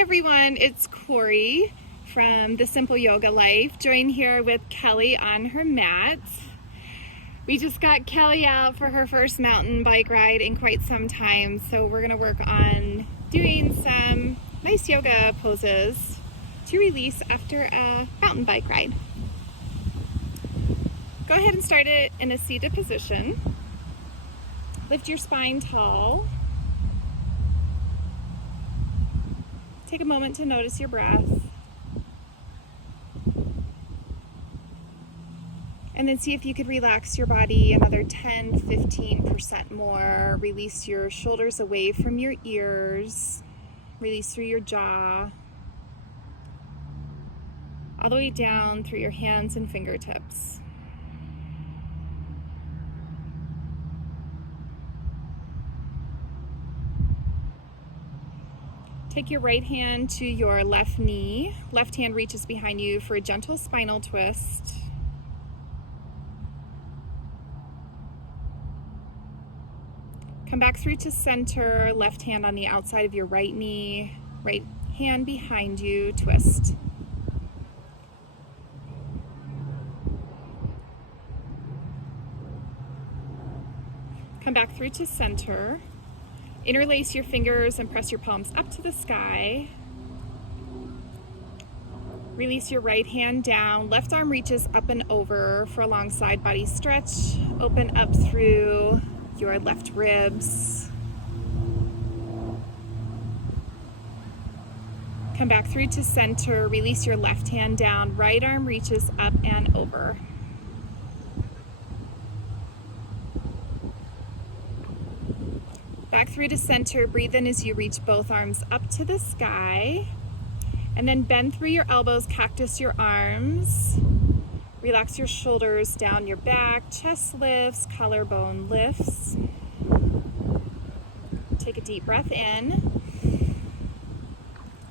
everyone, it's Corey from The Simple Yoga Life, joined here with Kelly on her mat. We just got Kelly out for her first mountain bike ride in quite some time, so we're going to work on doing some nice yoga poses to release after a mountain bike ride. Go ahead and start it in a seated position. Lift your spine tall. Take a moment to notice your breath. And then see if you could relax your body another 10-15% more. Release your shoulders away from your ears. Release through your jaw. All the way down through your hands and fingertips. Take your right hand to your left knee. Left hand reaches behind you for a gentle spinal twist. Come back through to center. Left hand on the outside of your right knee. Right hand behind you. Twist. Come back through to center. Interlace your fingers and press your palms up to the sky. Release your right hand down. Left arm reaches up and over for a long side body stretch. Open up through your left ribs. Come back through to center. Release your left hand down. Right arm reaches up and over. Back through to center. Breathe in as you reach both arms up to the sky. And then bend through your elbows, cactus your arms. Relax your shoulders down your back. Chest lifts, collarbone lifts. Take a deep breath in.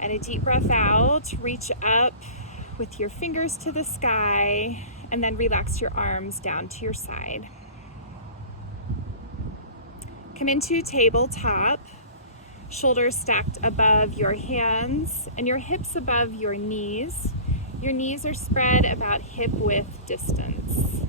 And a deep breath out. Reach up with your fingers to the sky. And then relax your arms down to your side. Come into tabletop, shoulders stacked above your hands and your hips above your knees. Your knees are spread about hip width distance.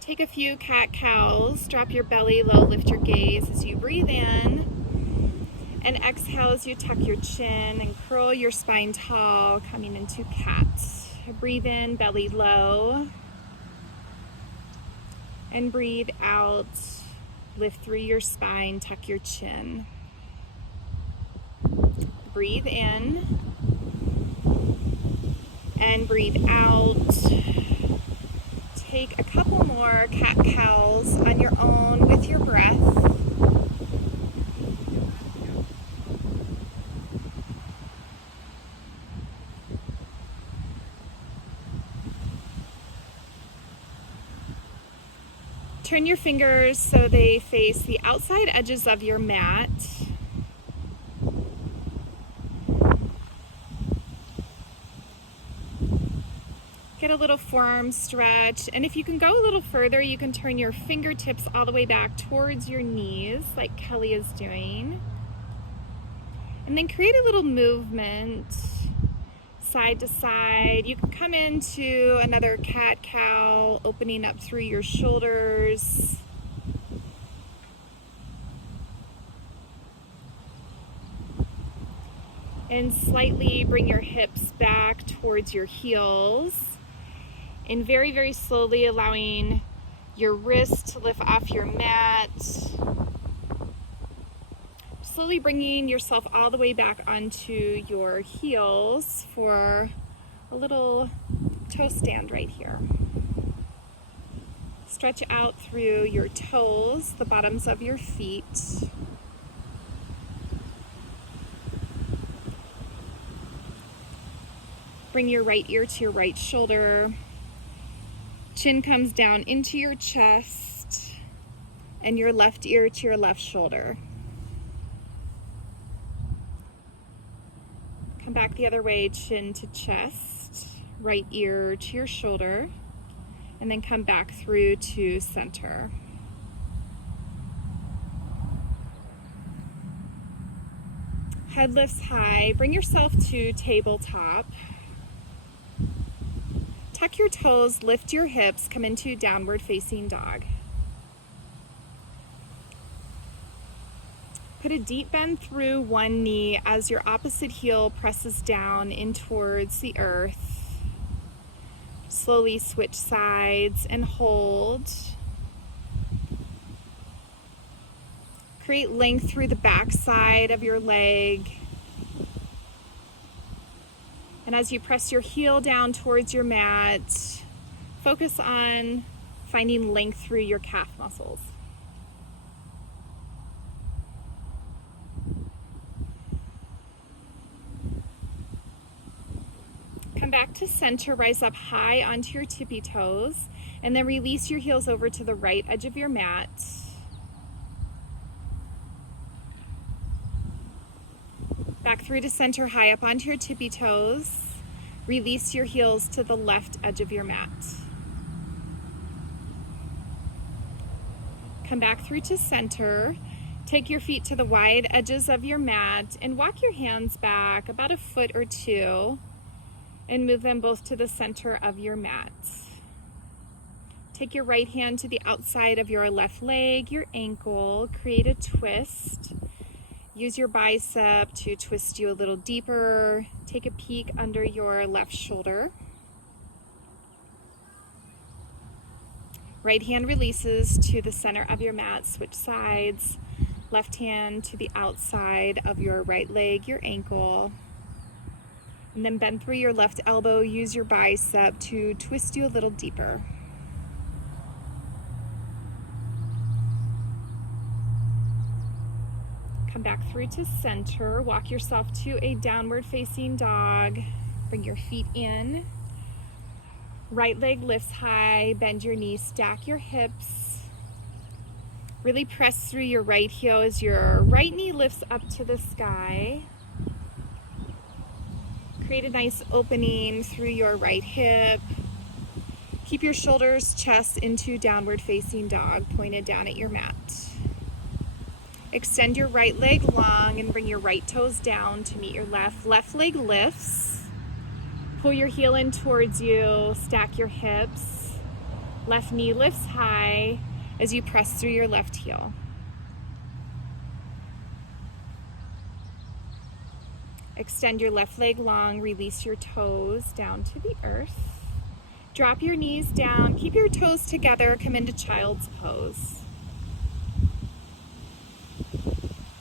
Take a few cat-cows, drop your belly low, lift your gaze as you breathe in, and exhale as you tuck your chin and curl your spine tall, coming into cat. Breathe in, belly low. And breathe out, lift through your spine, tuck your chin. Breathe in and breathe out. Take a couple more cat-cows on your own with your breath. Turn your fingers so they face the outside edges of your mat. Get a little forearm stretch, and if you can go a little further, you can turn your fingertips all the way back towards your knees, like Kelly is doing. And then create a little movement side to side. You can come into another cat-cow, opening up through your shoulders. And slightly bring your hips back towards your heels. And very, very slowly allowing your wrists to lift off your mat. Slowly bringing yourself all the way back onto your heels for a little toe stand right here. Stretch out through your toes, the bottoms of your feet. Bring your right ear to your right shoulder. Chin comes down into your chest, and your left ear to your left shoulder. Come back the other way, chin to chest, right ear to your shoulder, and then come back through to center. Head lifts high. Bring yourself to tabletop. Tuck your toes, lift your hips, come into downward facing dog. Put a deep bend through one knee as your opposite heel presses down in towards the earth. Slowly switch sides and hold. Create length through the back side of your leg. And as you press your heel down towards your mat, focus on finding length through your calf muscles. Come back to center, rise up high onto your tippy toes, and then release your heels over to the right edge of your mat. Back through to center, high up onto your tippy toes. Release your heels to the left edge of your mat. Come back through to center. Take your feet to the wide edges of your mat and walk your hands back about a foot or two and move them both to the center of your mat. Take your right hand to the outside of your left leg, your ankle, create a twist. Use your bicep to twist you a little deeper. Take a peek under your left shoulder. Right hand releases to the center of your mat, switch sides. Left hand to the outside of your right leg, your ankle. And then bend through your left elbow, use your bicep to twist you a little deeper. Come back through to center, walk yourself to a downward facing dog. Bring your feet in. Right leg lifts high, bend your knees, stack your hips. Really press through your right heel as your right knee lifts up to the sky. Create a nice opening through your right hip. Keep your shoulders, chest into downward facing dog, pointed down at your mat. Extend your right leg long and bring your right toes down to meet your left. Left leg lifts. Pull your heel in towards you, stack your hips. Left knee lifts high as you press through your left heel. Extend your left leg long, release your toes down to the earth. Drop your knees down, keep your toes together, come into child's pose.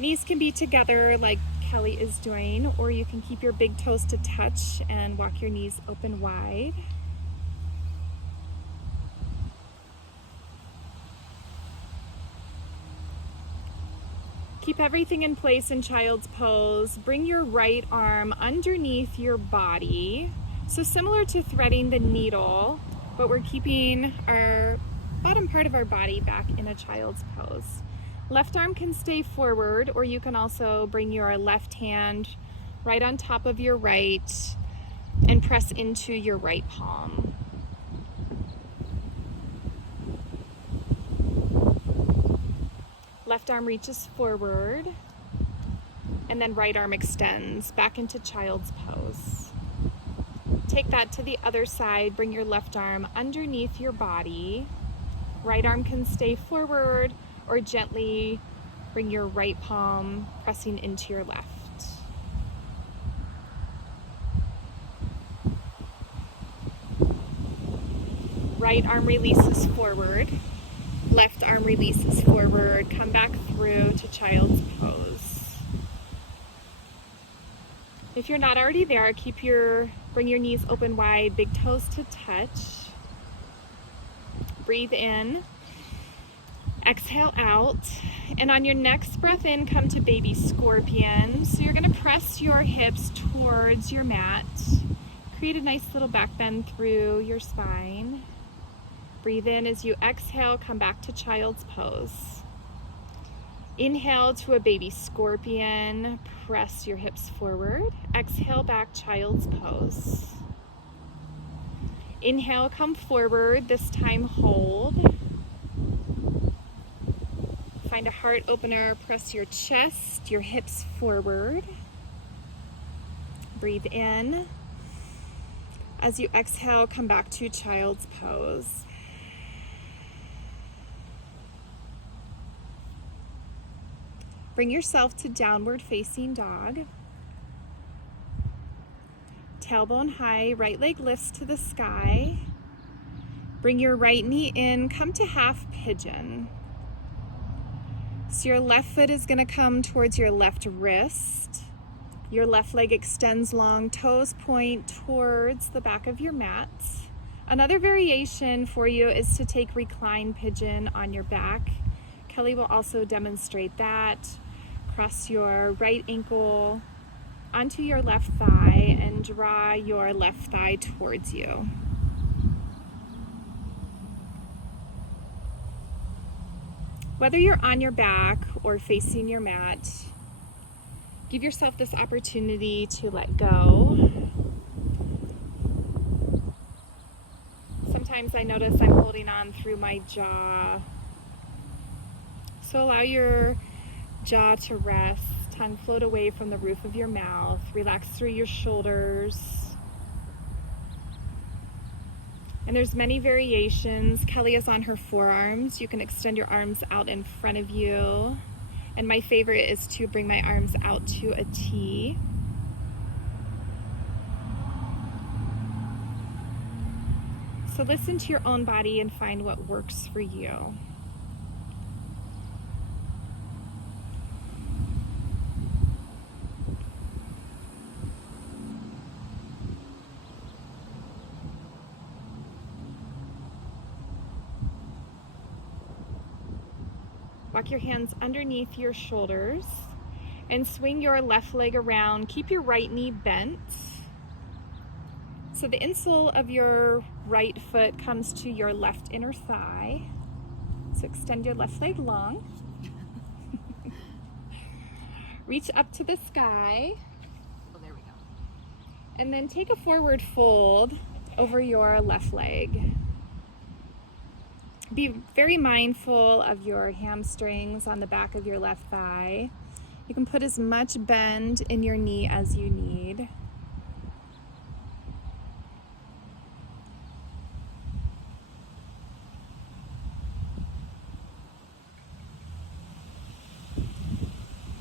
Knees can be together like Kelly is doing, or you can keep your big toes to touch and walk your knees open wide. Keep everything in place in child's pose. Bring your right arm underneath your body. So similar to threading the needle, but we're keeping our bottom part of our body back in a child's pose. Left arm can stay forward, or you can also bring your left hand right on top of your right and press into your right palm. Left arm reaches forward, and then right arm extends back into child's pose. Take that to the other side, bring your left arm underneath your body. Right arm can stay forward, or gently bring your right palm pressing into your left. Right arm releases forward, left arm releases forward. Come back through to child's pose. If you're not already there, bring your knees open wide, big toes to touch. Breathe in. Exhale out, and on your next breath in, come to baby scorpion. So you're going to press your hips towards your mat. Create a nice little back bend through your spine. Breathe in as you exhale, come back to child's pose. Inhale to a baby scorpion, press your hips forward. Exhale back, child's pose. Inhale, come forward, this time hold. Find a heart opener, press your chest, your hips forward. Breathe in. As you exhale, come back to child's pose. Bring yourself to downward facing dog. Tailbone high, right leg lifts to the sky. Bring your right knee in, come to half pigeon. So your left foot is going to come towards your left wrist. Your left leg extends long, toes point towards the back of your mat. Another variation for you is to take recline pigeon on your back. Kelly will also demonstrate that. Cross your right ankle onto your left thigh and draw your left thigh towards you. Whether you're on your back or facing your mat, give yourself this opportunity to let go. Sometimes I notice I'm holding on through my jaw. So allow your jaw to rest, tongue float away from the roof of your mouth, relax through your shoulders. And there's many variations. Kelly is on her forearms. You can extend your arms out in front of you. And my favorite is to bring my arms out to a T. So listen to your own body and find what works for you. Walk your hands underneath your shoulders and swing your left leg around. Keep your right knee bent. So the insole of your right foot comes to your left inner thigh. So extend your left leg long. Reach up to the sky. Oh, there we go. And then take a forward fold over your left leg. Be very mindful of your hamstrings on the back of your left thigh. You can put as much bend in your knee as you need.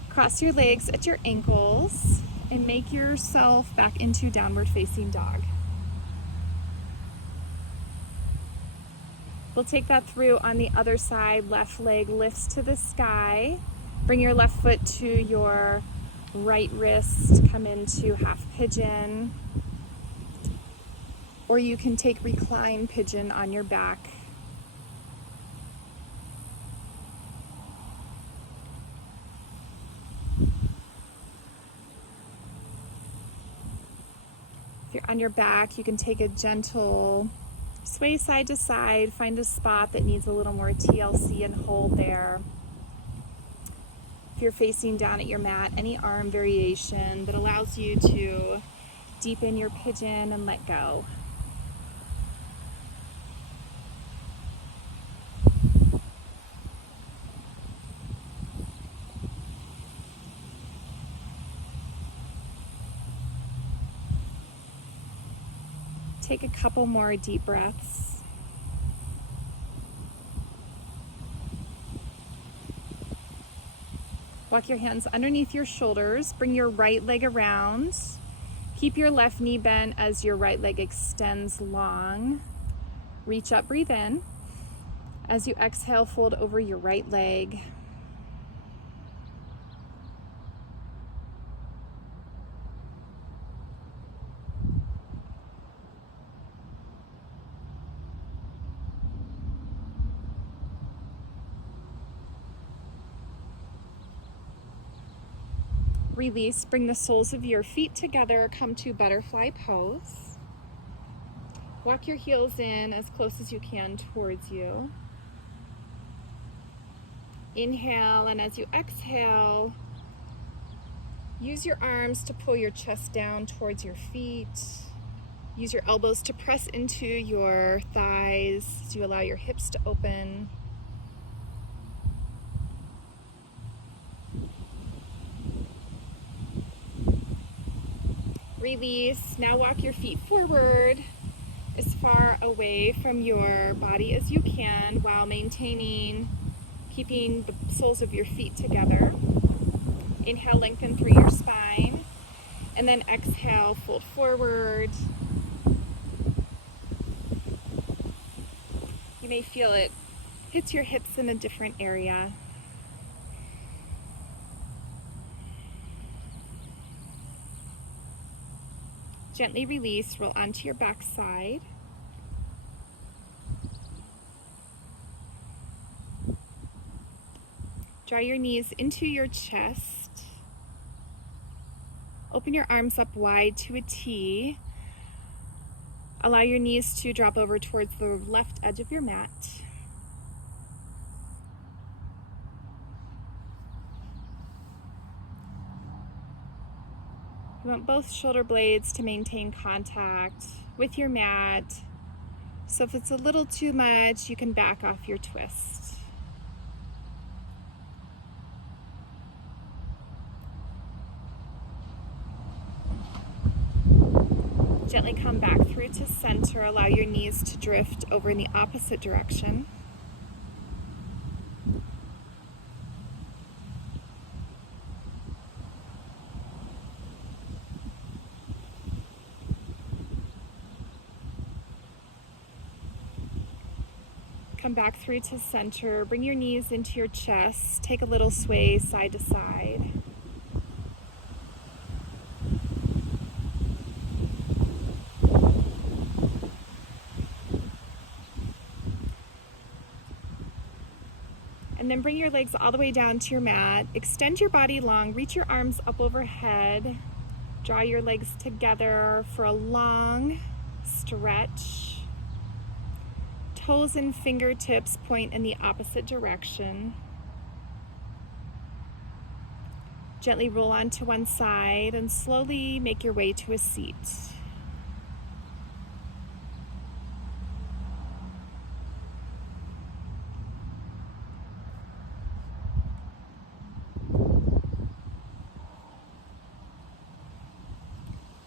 Cross your legs at your ankles and make yourself back into downward facing dog. We'll take that through on the other side. Left leg lifts to the sky. Bring your left foot to your right wrist. Come into half pigeon. Or you can take recline pigeon on your back. If you're on your back, you can take a gentle sway side to side, find a spot that needs a little more TLC and hold there. If you're facing down at your mat, any arm variation that allows you to deepen your pigeon and let go. Take a couple more deep breaths. Walk your hands underneath your shoulders. Bring your right leg around. Keep your left knee bent as your right leg extends long. Reach up, breathe in. As you exhale, fold over your right leg. Release, bring the soles of your feet together, come to butterfly pose. Walk your heels in as close as you can towards you. Inhale, and as you exhale, use your arms to pull your chest down towards your feet. Use your elbows to press into your thighs as you allow your hips to open. Release. Now walk your feet forward as far away from your body as you can while keeping the soles of your feet together. Inhale, lengthen through your spine, and then exhale, fold forward. You may feel it hits your hips in a different area. Gently release, roll onto your back side. Draw your knees into your chest. Open your arms up wide to a T. Allow your knees to drop over towards the left edge of your mat. You want both shoulder blades to maintain contact with your mat. So if it's a little too much, you can back off your twist. Gently come back through to center. Allow your knees to drift over in the opposite direction. Come back through to center. Bring your knees into your chest. Take a little sway side to side. And then bring your legs all the way down to your mat. Extend your body long. Reach your arms up overhead. Draw your legs together for a long stretch. Toes and fingertips point in the opposite direction. Gently roll onto one side and slowly make your way to a seat.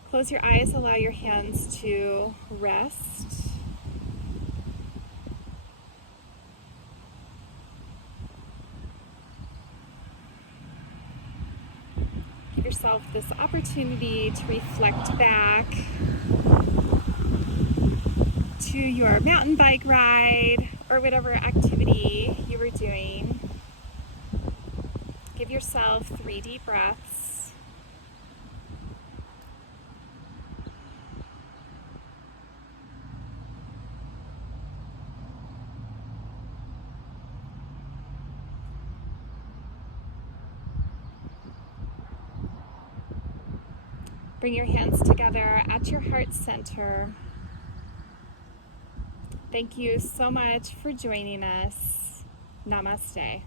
Close your eyes, allow your hands to rest. Give yourself this opportunity to reflect back to your mountain bike ride or whatever activity you were doing. Give yourself 3 deep breaths. Bring your hands together at your heart center. Thank you so much for joining us. Namaste.